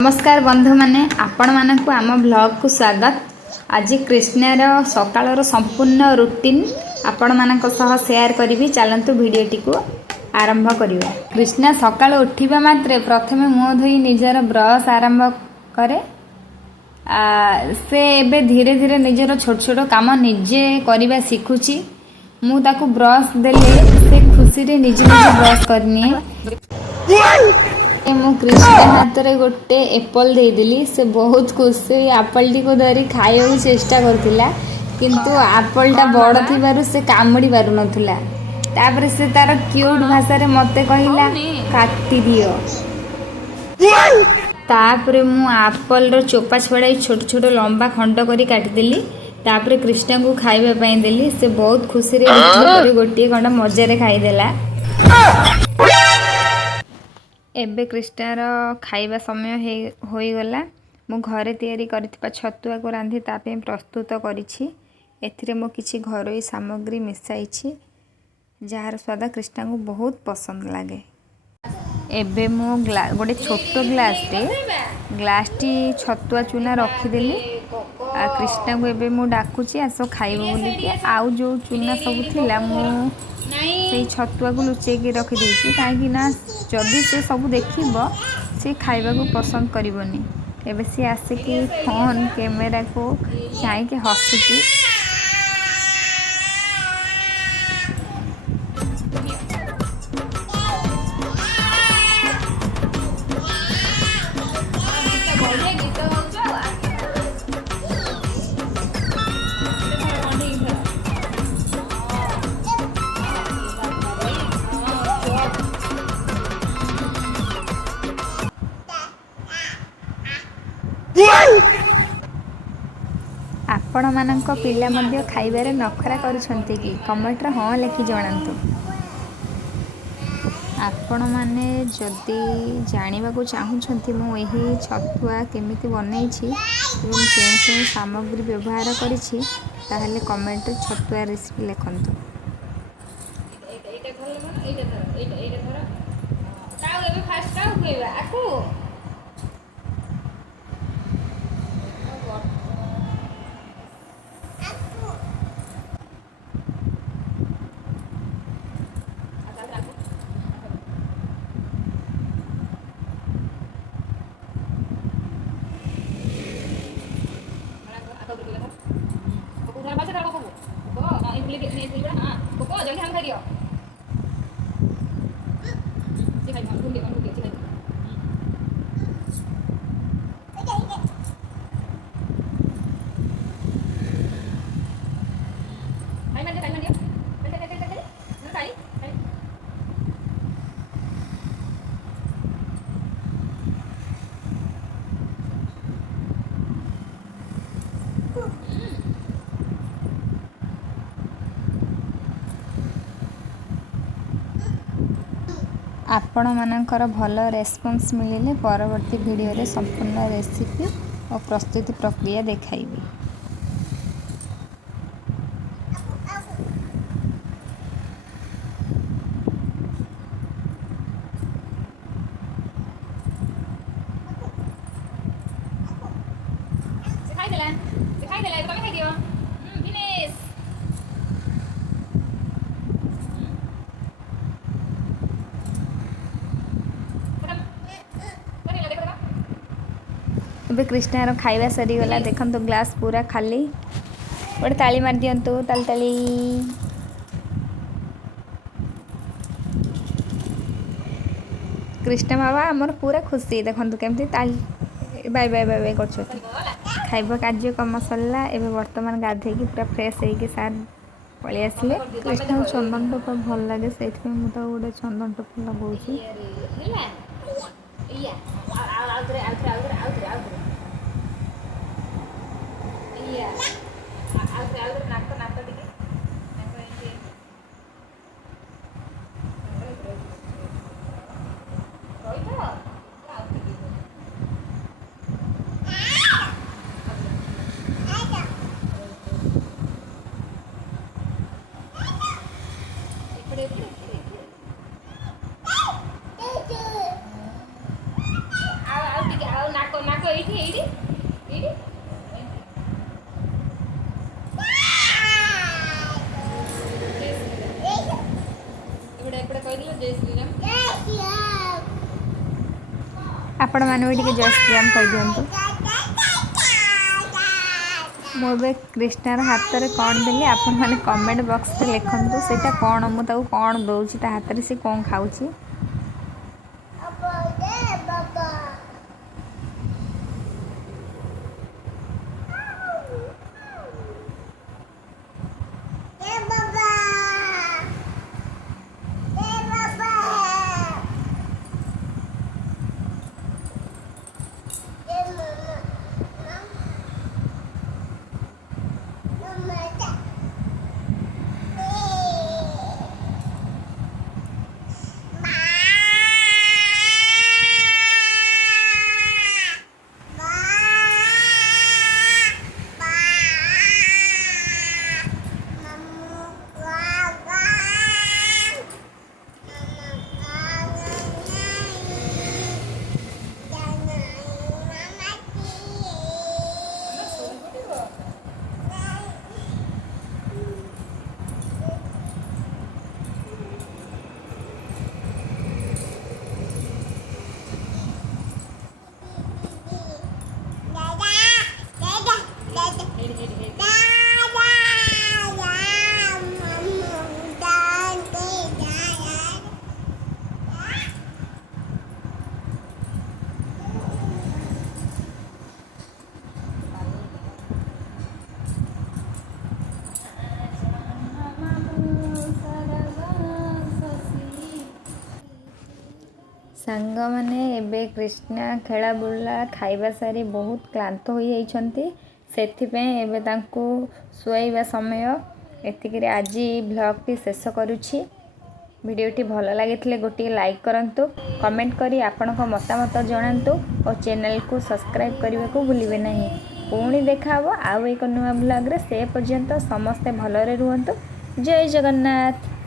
नमस्कार बंधु माने आपण मानकु आम ब्लॉग को स्वागत। आज कृष्णार सकाळर संपूर्ण रूटीन आपण मानक सह शेयर करी। चलतु वीडियोटी को आरंभ करिया। कृष्णा सकाळ उठिबा मात्रे प्रथमे मुह धोई निजर ब्रश आरंभ करे। से एबे धीरे धीरे निजर छोट छोट काम निजे करबा सिखुची। मु ताकू ब्रश देले से खुशी रे निजे निजे ब्रश करनी। मु कृष्ण हाथ रे गोटे एप्पल दे दिली। से बहुत खुशी एप्पल टी को धरी खाइबा चेष्टा करथिला, किंतु एप्पल टा बड़ थिबारु से कामुडी पारु नथुला। तापर से तार क्यूट भाषा रे मते कहिला काटी दियो। तापर मु एप्पल रो चोपा छड़ाई छोट छोट लंबा खंड करी काटी देली। तापर कृष्ण को खाइबा पई देली। से बहुत खुशी रे गोटे खंड मजा रे खाई देला। एबे कृष्णार खाइबा समय होई गला। मु घरे तैयारी करथिबा छतुआ को रांधी तापे प्रस्तुत करिछि। एथिरे मो किछि घरोई सामग्री मिसाइछि जार स्वाद कृष्णा को बहुत पसंद लागे। एबे मो गोटे छोट ग्लास टी छतुआ चूना रखीदेली। कृष्णा को एबे मु डाकुची आसो खाइबो बोली कि आउ जो चूना सब थिला मु से छतुआ को लुचे के रखी देछि, काहे ना जदि से सब देखिबो से खाइबा को पसंद करिवोनी। एबे से आसे कि फोन कैमरा को चाहि के हसुची। आपण मानक पिला मध्य खाइबारे नखरा करूछन्ते कि कमेंट रे हाँ लिखि जणांतु। आपण माने जदि जानिबा को चाहुछन्ते मु एही छतुआ केमिति बनैछि एवं केउ सामग्री व्यवहार करिछि ताहले कमेंट रे छतुआ रेसिपी लिखन्तु। आपण मानकर भल रेस्पॉन्स मिलिले परवर्ती वीडियो रे संपूर्ण रेसिपी और प्रस्तुति प्रक्रिया देखाइबी। एबे कृष्णार खाइबा सरीगला। देखो ग्लास पूरा खाली। गोटे ताली मार दियंतु, ताली ताली। कृष्ण बाबा आमर पूरा खुशी। देखो केमती ताली बाय बाय बाय बाय कर खाइबा कार्यक्रम सरला। एबे वर्तमान गाधे की पूरा फ्रेश होइके सार पळि आसले। कृष्ण चंदन टोपा भल लागे से गोटे चंदन टोपा लगाउछि। आपण मैंने भी टे जय श्रीराम कह दिंतु। मुझे कृष्णार हाथ में कौन देली आपण मैंने कमेंट बॉक्स में लिखु से कौन मुझे कौन दूसरी हाथ में सी कौन खाऊँ। सांग मैंने एबे कृष्णा खेला बुला खाइबा सारी बहुत क्लांत हो एबे शुआइबा समय एतिक आज ब्लॉग टी शेष करुछि। वीडियोटी भल लगी गोटे लाइक करंतु, कमेंट करी आपनका मतामत जणांतु और चैनल को सब्सक्राइब करने को भूलिए नहीं। पुणी देखा आउ एक नुआ ब्लॉग रे, से पर्यंत समस्ते भलरे रुहंतु। जय जगन्नाथ।